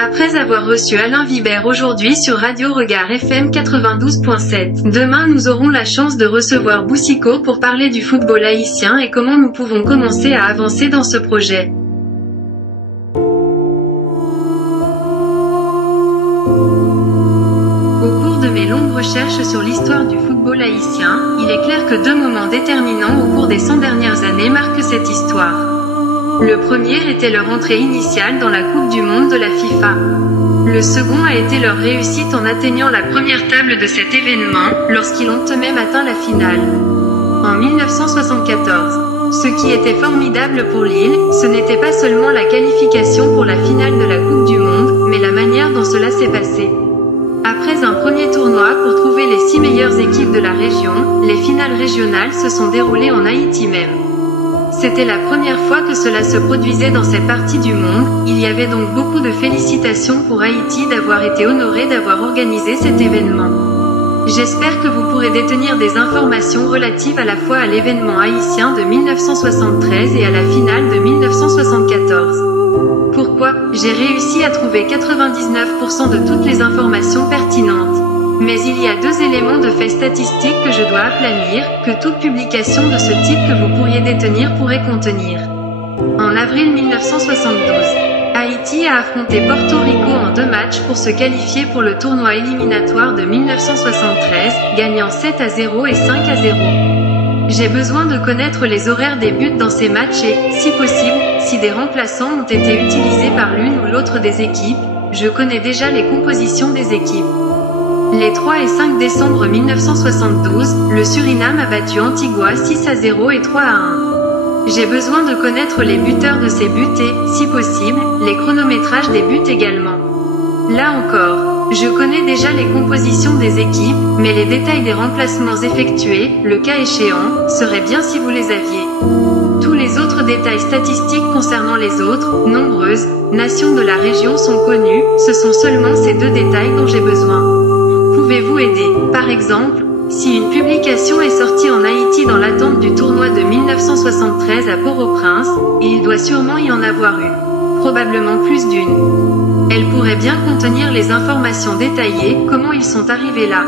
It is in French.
Après avoir reçu Alain Vibert aujourd'hui sur Radio Regard FM 92.7, demain nous aurons la chance de recevoir Boucicaut pour parler du football haïtien et comment nous pouvons commencer à avancer dans ce projet. Au cours de mes longues recherches sur l'histoire du football haïtien, il est clair que deux moments déterminants au cours des 100 dernières années marquent cette histoire. Le premier était leur entrée initiale dans la Coupe du Monde de la FIFA. Le second a été leur réussite en atteignant la première table de cet événement, lorsqu'ils ont eux-mêmes atteint la finale. En 1974. Ce qui était formidable pour Lille, ce n'était pas seulement la qualification pour la finale de la Coupe du Monde, mais la manière dont cela s'est passé. Après un premier tournoi pour trouver les 6 meilleures équipes de la région, les finales régionales se sont déroulées en Haïti même. C'était la première fois que cela se produisait dans cette partie du monde, il y avait donc beaucoup de félicitations pour Haïti d'avoir été honoré d'avoir organisé cet événement. J'espère que vous pourrez détenir des informations relatives à la fois à l'événement haïtien de 1973 et à la finale de 1974. Pourquoi? J'ai réussi à trouver 99% de toutes les informations pertinentes. Mais il y a deux éléments de faits statistiques que je dois aplanir, que toute publication de ce type que vous pourriez détenir pourrait contenir. En avril 1972, Haïti a affronté Porto Rico en 2 matchs pour se qualifier pour le tournoi éliminatoire de 1973, gagnant 7-0 et 5-0. J'ai besoin de connaître les horaires des buts dans ces matchs et, si possible, si des remplaçants ont été utilisés par l'une ou l'autre des équipes, je connais déjà les compositions des équipes. Les 3 et 5 décembre 1972, le Suriname a battu Antigua 6-0 et 3-1. J'ai besoin de connaître les buteurs de ces buts et, si possible, les chronométrages des buts également. Là encore, je connais déjà les compositions des équipes, mais les détails des remplacements effectués, le cas échéant, serait bien si vous les aviez. Tous les autres détails statistiques concernant les autres, nombreuses, nations de la région sont connus, ce sont seulement ces 2 détails dont j'ai besoin. Pouvez-vous aider? Par exemple, si une publication est sortie en Haïti dans l'attente du tournoi de 1973 à Port-au-Prince, et il doit sûrement y en avoir eu. Probablement plus d'une. Elle pourrait bien contenir les informations détaillées, comment ils sont arrivés là.